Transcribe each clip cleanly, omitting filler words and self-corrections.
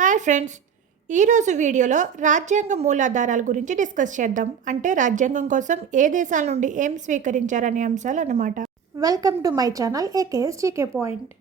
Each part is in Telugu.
హాయ్ ఫ్రెండ్స్, ఈరోజు వీడియోలో రాజ్యాంగ మూలాధారాల గురించి డిస్కస్ చేద్దాం. అంటే రాజ్యాంగం కోసం ఏ దేశాల నుండి ఏం స్వీకరించారనే అంశాలు అన్నమాట. Welcome to my channel AKS GK point.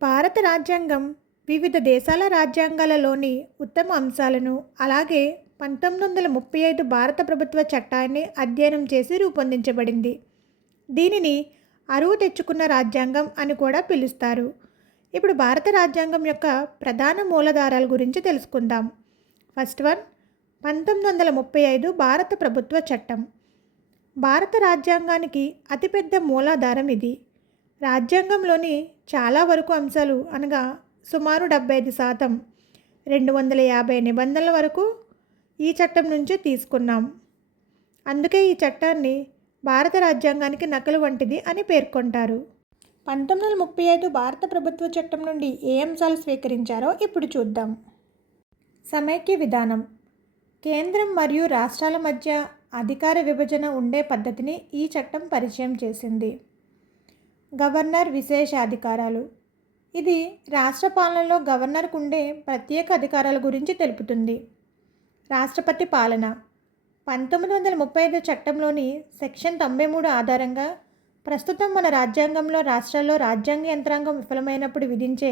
భారత రాజ్యాంగం వివిధ దేశాల రాజ్యాంగాలలోని ఉత్తమ అంశాలను అలాగే 1935 భారత ప్రభుత్వ చట్టాన్ని అధ్యయనం చేసి రూపొందించబడింది. దీనిని అరువు తెచ్చుకున్న రాజ్యాంగం అని కూడా పిలుస్తారు. ఇప్పుడు భారత రాజ్యాంగం యొక్క ప్రధాన మూలాధారాల గురించి తెలుసుకుందాం. ఫస్ట్ వన్, 1935 భారత ప్రభుత్వ చట్టం. భారత రాజ్యాంగానికి అతిపెద్ద మూలాధారం ఇది. రాజ్యాంగంలోని చాలా వరకు అంశాలు అనగా సుమారు 75%, 250 నిబంధనల వరకు ఈ చట్టం నుంచి తీసుకున్నాం. అందుకే ఈ చట్టాన్ని భారత రాజ్యాంగానికి నకలు వంటిది అని పేర్కొంటారు. 1935 భారత ప్రభుత్వ చట్టం నుండి ఏ అంశాలు స్వీకరించారో ఇప్పుడు చూద్దాం. సమైక్య విధానం. కేంద్రం మరియు రాష్ట్రాల మధ్య అధికార విభజన ఉండే పద్ధతిని ఈ చట్టం పరిచయం చేసింది. గవర్నర్ విశేష అధికారాలు. ఇది రాష్ట్ర పాలనలో గవర్నర్కు ఉండే ప్రత్యేక అధికారాల గురించి తెలుపుతుంది. రాష్ట్రపతి పాలన. 1935 చట్టంలోని సెక్షన్ 93 ఆధారంగా ప్రస్తుతం మన రాజ్యాంగంలో రాష్ట్రాల్లో రాజ్యాంగ యంత్రాంగం విఫలమైనప్పుడు విధించే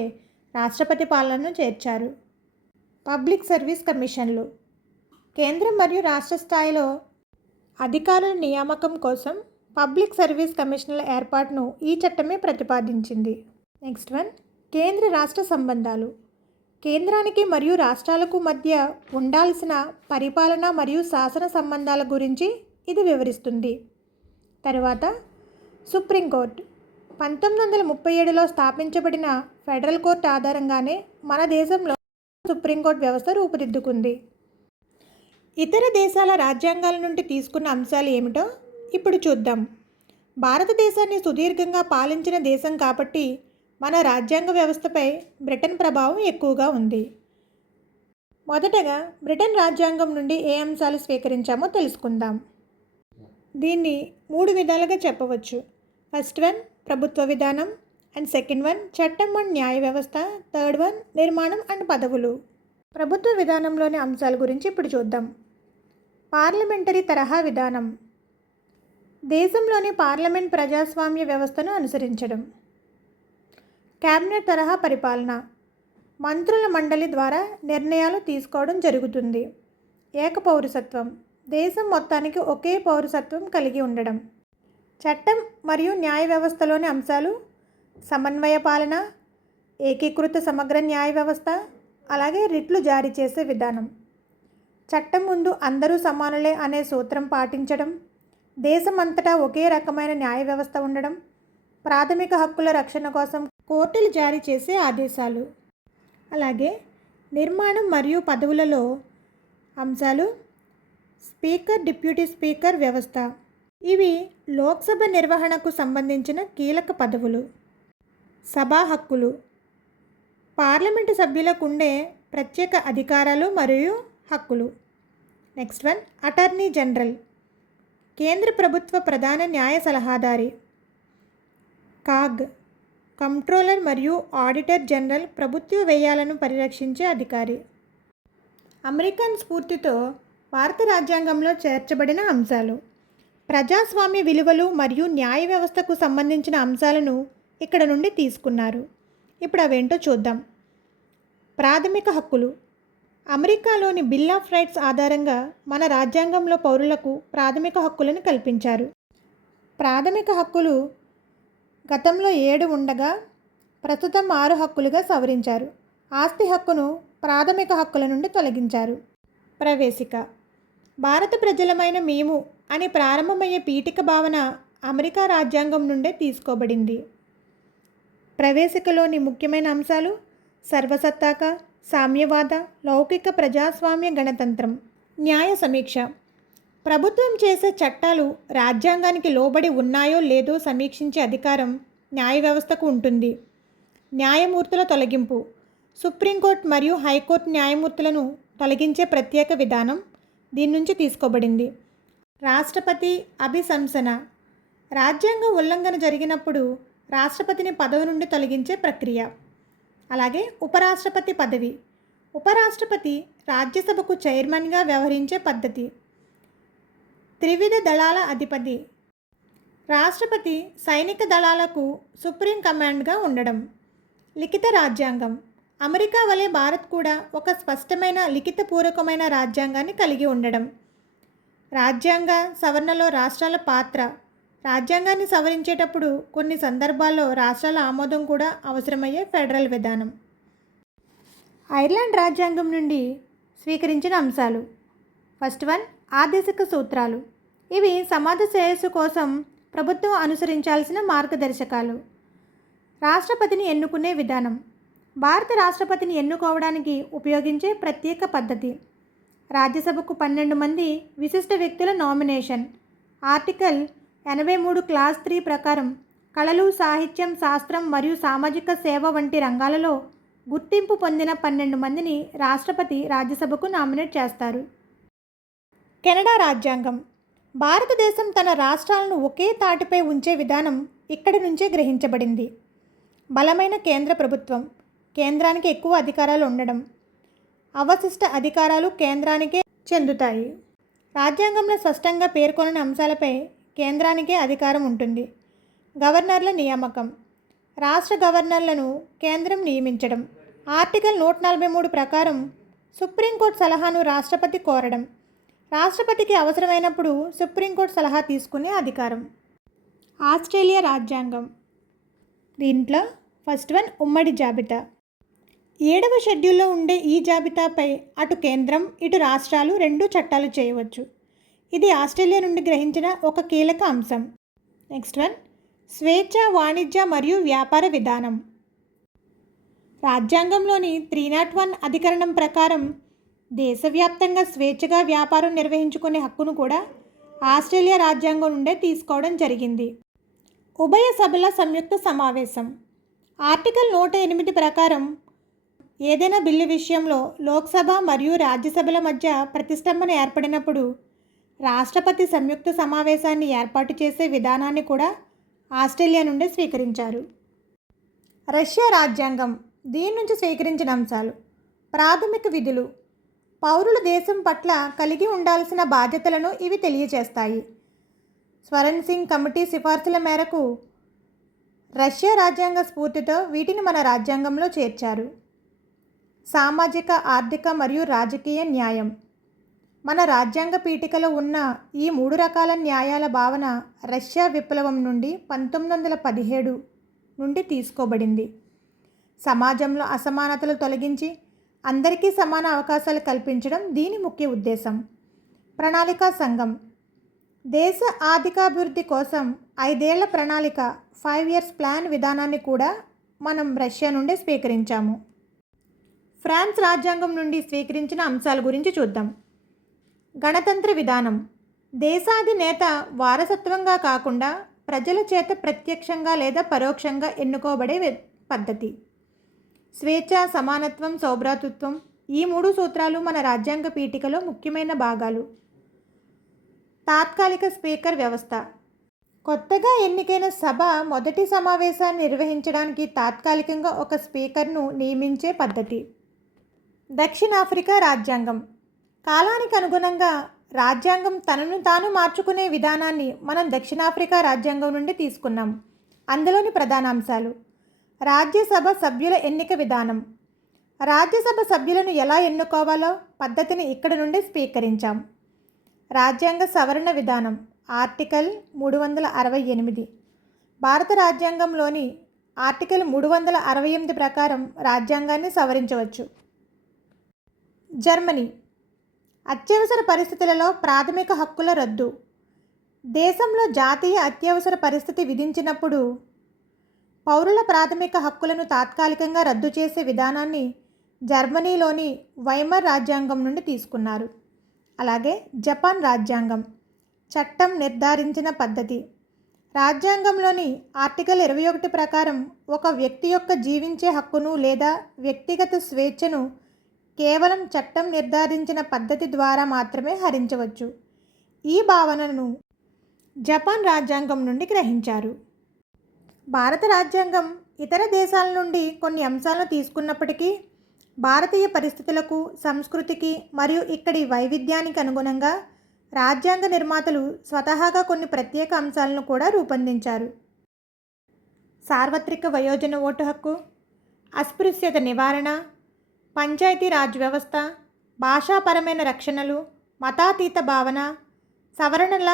రాష్ట్రపతి పాలనను చేర్చారు. పబ్లిక్ సర్వీస్ కమిషన్లు. కేంద్రం మరియు రాష్ట్ర స్థాయిలో అధికారుల నియామకం కోసం పబ్లిక్ సర్వీస్ కమిషన్ల ఏర్పాటును ఈ చట్టమే ప్రతిపాదించింది. నెక్స్ట్ వన్, కేంద్ర రాష్ట్ర సంబంధాలు. కేంద్రానికి మరియు రాష్ట్రాలకు మధ్య ఉండాల్సిన పరిపాలన మరియు శాసన సంబంధాల గురించి ఇది వివరిస్తుంది. తర్వాత సుప్రీంకోర్టు. 1937లో స్థాపించబడిన ఫెడరల్ కోర్టు ఆధారంగానే మన దేశంలో సుప్రీంకోర్టు వ్యవస్థ రూపుదిద్దుకుంది. ఇతర దేశాల రాజ్యాంగాల నుండి తీసుకున్న అంశాలు ఏమిటో ఇప్పుడు చూద్దాం. భారతదేశాన్ని సుదీర్ఘంగా పాలించిన దేశం కాబట్టి మన రాజ్యాంగ వ్యవస్థపై బ్రిటన్ ప్రభావం ఎక్కువగా ఉంది. మొదటగా బ్రిటన్ రాజ్యాంగం నుండి ఏ అంశాలు స్వీకరించామో తెలుసుకుందాం. దీన్ని 3 విధాలుగా చెప్పవచ్చు. ఫస్ట్ వన్ ప్రభుత్వ విధానం, అండ్ సెకండ్ వన్ చట్టం అండ్ న్యాయ వ్యవస్థ, థర్డ్ వన్ నిర్మాణం అండ్ పదవులు. ప్రభుత్వ విధానంలోని అంశాల గురించి ఇప్పుడు చూద్దాం. పార్లమెంటరీ తరహా విధానం. దేశంలోని పార్లమెంట్ ప్రజాస్వామ్య వ్యవస్థను అనుసరించడం. క్యాబినెట్ తరహా పరిపాలన. మంత్రుల మండలి ద్వారా నిర్ణయాలు తీసుకోవడం జరుగుతుంది. ఏక పౌరసత్వం. దేశం మొత్తానికి ఒకే పౌరసత్వం కలిగి ఉండడం. చట్టం మరియు న్యాయ వ్యవస్థలోని అంశాలు సమన్వయ పాలన, ఏకీకృత సమగ్ర న్యాయ వ్యవస్థ, అలాగే రిట్లు జారీ చేసే విధానం. చట్టం ముందు అందరూ సమానులే అనే సూత్రం పాటించడం, దేశమంతటా ఒకే రకమైన న్యాయ వ్యవస్థ ఉండడం, ప్రాథమిక హక్కుల రక్షణ కోసం కోర్టులు జారీ చేసే ఆదేశాలు. అలాగే నిర్మాణం మరియు పదవులలో అంశాలు స్పీకర్, డిప్యూటీ స్పీకర్ వ్యవస్థ. ఇవి లోక్సభ నిర్వహణకు సంబంధించిన కీలక పదవులు. సభా హక్కులు. పార్లమెంటు సభ్యులకు ఉండే ప్రత్యేక అధికారాలు మరియు హక్కులు. Next one attorney general. కేంద్ర ప్రభుత్వ ప్రధాన న్యాయ సలహాదారి. కాగ్ కంట్రోలర్ మరియు ఆడిటర్ జనరల్ ప్రభుత్వ వ్యయాలను పరిరక్షించే అధికారి. అమెరికన్ స్ఫూర్తితో భారత రాజ్యాంగంలో చేర్చబడిన అంశాలు. ప్రజాస్వామ్య విలువలు మరియు న్యాయ వ్యవస్థకు సంబంధించిన అంశాలను ఇక్కడ నుండి తీసుకున్నారు. ఇప్పుడు అవేంటో చూద్దాం. ప్రాథమిక హక్కులు. అమెరికాలోని బిల్ ఆఫ్ రైట్స్ ఆధారంగా మన రాజ్యాంగంలో పౌరులకు ప్రాథమిక హక్కులను కల్పించారు. ప్రాథమిక హక్కులు గతంలో 7 ఉండగా ప్రస్తుతం 6 హక్కులుగా సవరించారు. ఆస్తి హక్కును ప్రాథమిక హక్కుల నుండి తొలగించారు. ప్రవేశిక. భారత ప్రజలమైన మేము అని ప్రారంభమయ్యే పీఠిక భావన అమెరికా రాజ్యాంగం నుండే తీసుకోబడింది. ప్రవేశికలోని ముఖ్యమైన అంశాలు సర్వసత్తాక, సామ్యవాద, లౌకిక ప్రజాస్వామ్య గణతంత్రం. న్యాయ సమీక్ష. ప్రభుత్వం చేసే చట్టాలు రాజ్యాంగానికి లోబడి ఉన్నాయో లేదో సమీక్షించే అధికారం న్యాయ వ్యవస్థకు ఉంటుంది. న్యాయమూర్తుల తొలగింపు. సుప్రీంకోర్టు మరియు హైకోర్టు న్యాయమూర్తులను తొలగించే ప్రత్యేక విధానం దీని నుంచి తీసుకోబడింది. రాష్ట్రపతి అభిశంసన. రాజ్యాంగ ఉల్లంఘన జరిగినప్పుడు రాష్ట్రపతిని పదవి నుండి తొలగించే ప్రక్రియ. అలాగే ఉపరాష్ట్రపతి పదవి ఉపరాష్ట్రపతి రాజ్యసభకు చైర్మన్గా వ్యవహరించే పద్ధతి. త్రివిధ దళాల అధిపతి. రాష్ట్రపతి సైనిక దళాలకు సుప్రీం కమాండ్గా ఉండడం. లిఖిత రాజ్యాంగం. అమెరికా వలె భారత్ కూడా ఒక స్పష్టమైన లిఖితపూర్వకమైన రాజ్యాంగాన్ని కలిగి ఉండడం. రాజ్యాంగ సవరణలో రాష్ట్రాల పాత్ర. రాజ్యాంగాన్ని సవరించేటప్పుడు కొన్ని సందర్భాల్లో రాష్ట్రాల ఆమోదం కూడా అవసరమయ్యే ఫెడరల్ విధానం. ఐర్లాండ్ రాజ్యాంగం నుండి స్వీకరించిన అంశాలు. ఫస్ట్ వన్, ఆదేశిక సూత్రాలు. ఇవి సమాజ శ్రేయస్సు కోసం ప్రభుత్వం అనుసరించాల్సిన మార్గదర్శకాలు. రాష్ట్రపతిని ఎన్నుకునే విధానం. భారత రాష్ట్రపతిని ఎన్నుకోవడానికి ఉపయోగించే ప్రత్యేక పద్ధతి. రాజ్యసభకు 12 మంది విశిష్ట వ్యక్తుల నామినేషన్. ఆర్టికల్ 83 క్లాస్ 3 ప్రకారం కళలు, సాహిత్యం, శాస్త్రం మరియు సామాజిక సేవ వంటి రంగాలలో గుర్తింపు పొందిన 12 మందిని రాష్ట్రపతి రాజ్యసభకు నామినేట్ చేస్తారు. కెనడా రాజ్యాంగం. భారతదేశం తన రాష్ట్రాలను ఒకే తాటిపై ఉంచే విధానం ఇక్కడి నుంచే గ్రహించబడింది. బలమైన కేంద్ర ప్రభుత్వం. కేంద్రానికి ఎక్కువ అధికారాలు ఉండడం. అవశిష్ట అధికారాలు కేంద్రానికే చెందుతాయి. రాజ్యాంగంలో స్పష్టంగా పేర్కొనని అంశాలపై కేంద్రానికే అధికారం ఉంటుంది. గవర్నర్ల నియామకం. రాష్ట్ర గవర్నర్లను కేంద్రం నియమించడం. ఆర్టికల్ 143 ప్రకారం సుప్రీంకోర్టు సలహాను రాష్ట్రపతి కోరడం. రాష్ట్రపతికి అవసరమైనప్పుడు సుప్రీంకోర్టు సలహా తీసుకునే అధికారం. ఆస్ట్రేలియా రాజ్యాంగం. దీంట్లో ఫస్ట్ వన్, ఉమ్మడి జాబితా. 7వ షెడ్యూల్లో ఉండే ఈ జాబితాపై అటు కేంద్రం ఇటు రాష్ట్రాలు రెండూ చట్టాలు చేయవచ్చు. ఇది ఆస్ట్రేలియా నుండి గ్రహించిన ఒక కీలక అంశం. నెక్స్ట్ వన్, స్వేచ్ఛ, వాణిజ్య మరియు వ్యాపార విధానం. రాజ్యాంగంలోని 301 అధికరణం ప్రకారం దేశవ్యాప్తంగా స్వేచ్ఛగా వ్యాపారం నిర్వహించుకునే హక్కును కూడా ఆస్ట్రేలియా రాజ్యాంగం నుండే తీసుకోవడం జరిగింది. ఉభయ సభల సంయుక్త సమావేశం. ఆర్టికల్ 108 ప్రకారం ఏదైనా బిల్లు విషయంలో లోక్సభ మరియు రాజ్యసభల మధ్య ప్రతిష్టంభన ఏర్పడినప్పుడు రాష్ట్రపతి సంయుక్త సమావేశాన్ని ఏర్పాటు చేసే విధానాన్ని కూడా ఆస్ట్రేలియా నుండి స్వీకరించారు. రష్యా రాజ్యాంగం. దీని నుంచి స్వీకరించిన అంశాలు. ప్రాథమిక విధులు. పౌరులు దేశం పట్ల కలిగి ఉండాల్సిన బాధ్యతలను ఇవి తెలియజేస్తాయి. స్వరణ్ సింగ్ కమిటీ సిఫార్సుల మేరకు రష్యా రాజ్యాంగ స్ఫూర్తితో వీటిని మన రాజ్యాంగంలో చేర్చారు. సామాజిక, ఆర్థిక మరియు రాజకీయ న్యాయం. మన రాజ్యాంగ పీఠికలో ఉన్న ఈ 3 రకాల న్యాయాల భావన రష్యా విప్లవం నుండి 1917 నుండి తీసుకోబడింది. సమాజంలో అసమానతలు తొలగించి అందరికీ సమాన అవకాశాలు కల్పించడం దీని ముఖ్య ఉద్దేశం. ప్రణాళికా సంఘం. దేశ ఆర్థికాభివృద్ధి కోసం 5 ఏళ్ల ప్రణాళిక 5 ఇయర్స్ ప్లాన్ విధానాన్ని కూడా మనం రష్యా నుండి స్వీకరించాము. ఫ్రాన్స్ రాజ్యాంగం నుండి స్వీకరించిన అంశాల గురించి చూద్దాం. గణతంత్ర విధానం. దేశాధినేత వారసత్వంగా కాకుండా ప్రజల చేత ప్రత్యక్షంగా లేదా పరోక్షంగా ఎన్నుకోబడే పద్ధతి. స్వేచ్ఛ, సమానత్వం, సౌభ్రాతృత్వం. ఈ 3 సూత్రాలు మన రాజ్యాంగ పీఠికలో ముఖ్యమైన భాగాలు. తాత్కాలిక స్పీకర్ వ్యవస్థ. కొత్తగా ఎన్నికైన సభ మొదటి సమావేశాన్ని నిర్వహించడానికి తాత్కాలికంగా ఒక స్పీకర్ను నియమించే పద్ధతి. దక్షిణాఫ్రికా రాజ్యాంగం. కాలానికి అనుగుణంగా రాజ్యాంగం తనను తాను మార్చుకునే విధానాన్ని మనం దక్షిణాఫ్రికా రాజ్యాంగం నుండి తీసుకున్నాం. అందులోని ప్రధాన అంశాలు. రాజ్యసభ సభ్యుల ఎన్నిక విధానం. రాజ్యసభ సభ్యులను ఎలా ఎన్నుకోవాలో పద్ధతిని ఇక్కడ నుండి స్వీకరించాం. రాజ్యాంగ సవరణ విధానం. ఆర్టికల్ 368. భారత రాజ్యాంగంలోని ఆర్టికల్ 368 ప్రకారం రాజ్యాంగాన్ని సవరించవచ్చు. జర్మనీ. అత్యవసర పరిస్థితులలో ప్రాథమిక హక్కుల రద్దు. దేశంలో జాతీయ అత్యవసర పరిస్థితి విధించినప్పుడు పౌరుల ప్రాథమిక హక్కులను తాత్కాలికంగా రద్దు చేసే విధానాన్ని జర్మనీలోని వైమర్ రాజ్యాంగం నుండి తీసుకున్నారు. అలాగే జపాన్ రాజ్యాంగం. చట్టం నిర్ధారించిన పద్ధతి. రాజ్యాంగంలోని ఆర్టికల్ 21 ప్రకారం ఒక వ్యక్తి యొక్క జీవించే హక్కును లేదా వ్యక్తిగత స్వేచ్ఛను కేవలం చట్టం నిర్ధారించిన పద్ధతి ద్వారా మాత్రమే హరించవచ్చు. ఈ భావనను జపాన్ రాజ్యాంగం నుండి గ్రహించారు. భారత రాజ్యాంగం ఇతర దేశాల నుండి కొన్ని అంశాలను తీసుకున్నప్పటికీ భారతీయ పరిస్థితులకు, సంస్కృతికి మరియు ఇక్కడి వైవిధ్యానికి అనుగుణంగా రాజ్యాంగ నిర్మాతలు స్వతహాగా కొన్ని ప్రత్యేక అంశాలను కూడా రూపొందించారు. సార్వత్రిక వయోజన ఓటు హక్కు, అస్పృశ్యత నివారణ, పంచాయతీ రాజ్ వ్యవస్థ, భాషాపరమైన రక్షణలు, మతాతీత భావన, సవరణల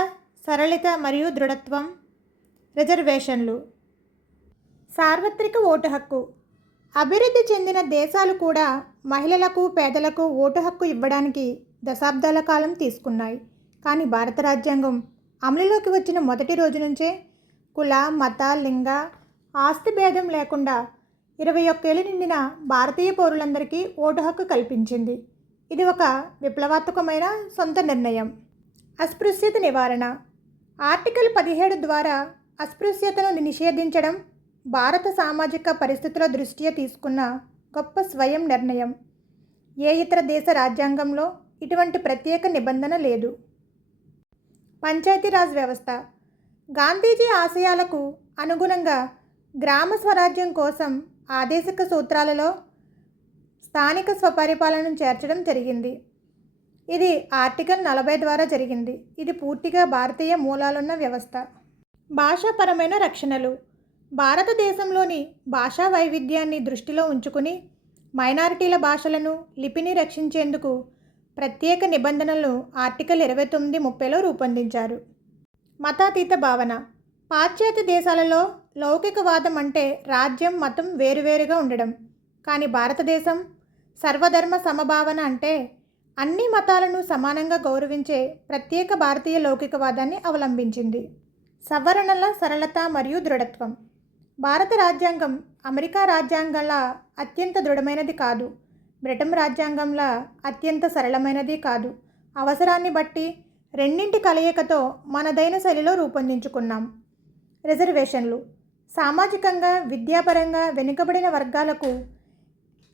సరళత మరియు దృఢత్వం, రిజర్వేషన్లు. సార్వత్రిక ఓటు హక్కు. అభివృద్ధి చెందిన దేశాలు కూడా మహిళలకు, పేదలకు ఓటు హక్కు ఇవ్వడానికి దశాబ్దాల కాలం తీసుకున్నాయి. కానీ భారత రాజ్యాంగం అమలులోకి వచ్చిన మొదటి రోజు నుంచే కుల, మత, లింగ, ఆస్తి భేదం లేకుండా 21 ఏళ్ళు నిండిన భారతీయ పౌరులందరికీ ఓటు హక్కు కల్పించింది. ఇది ఒక విప్లవాత్మకమైన సొంత నిర్ణయం. అస్పృశ్యత నివారణ. ఆర్టికల్ 17 ద్వారా అస్పృశ్యతను నిషేధించడం భారత సామాజిక పరిస్థితుల దృష్ట్యా తీసుకున్న గొప్ప స్వయం నిర్ణయం. ఏ ఇతర దేశ రాజ్యాంగంలో ఇటువంటి ప్రత్యేక నిబంధన లేదు. పంచాయతీరాజ్ వ్యవస్థ. గాంధీజీ ఆశయాలకు అనుగుణంగా గ్రామ స్వరాజ్యం కోసం ఆదేశిక సూత్రాలలో స్థానిక స్వపరిపాలనను చేర్చడం జరిగింది. ఇది ఆర్టికల్ 40 ద్వారా జరిగింది. ఇది పూర్తిగా భారతీయ మూలాలున్న వ్యవస్థ. భాషాపరమైన రక్షణలు. భారతదేశంలోని భాషా వైవిధ్యాన్ని దృష్టిలో ఉంచుకుని మైనారిటీల భాషలను, లిపిని రక్షించేందుకు ప్రత్యేక నిబంధనలను ఆర్టికల్ 29, 30లో రూపొందించారు. మతాతీత భావన. పాశ్చాత్య దేశాలలో లౌకికవాదం అంటే రాజ్యం, మతం వేరువేరుగా ఉండడం. కానీ భారతదేశం సర్వధర్మ సమభావన అంటే అన్ని మతాలను సమానంగా గౌరవించే ప్రత్యేక భారతీయ లౌకికవాదాన్ని అవలంబించింది. సవరణల సరళత మరియు దృఢత్వం. భారత రాజ్యాంగం అమెరికా రాజ్యాంగంలా అత్యంత దృఢమైనది కాదు. బ్రిటన్ రాజ్యాంగంలా అత్యంత సరళమైనది కాదు. అవసరాన్ని బట్టి రెండింటి కలయికతో మనదైన శైలిలో రూపొందించుకున్నాం. రిజర్వేషన్లు. సామాజికంగా, విద్యాపరంగా వెనుకబడిన వర్గాలకు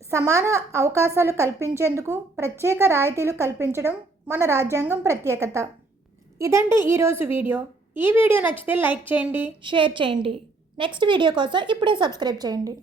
సమాన అవకాశాలు కల్పించేందుకు ప్రత్యేక రాయితీలు కల్పించడం మన రాజ్యాంగం ప్రత్యేకత. ఇదండి ఈరోజు వీడియో. ఈ వీడియో నచ్చితే లైక్ చేయండి, షేర్ చేయండి. నెక్స్ట్ వీడియో కోసం ఇప్పుడే సబ్స్క్రైబ్ చేయండి.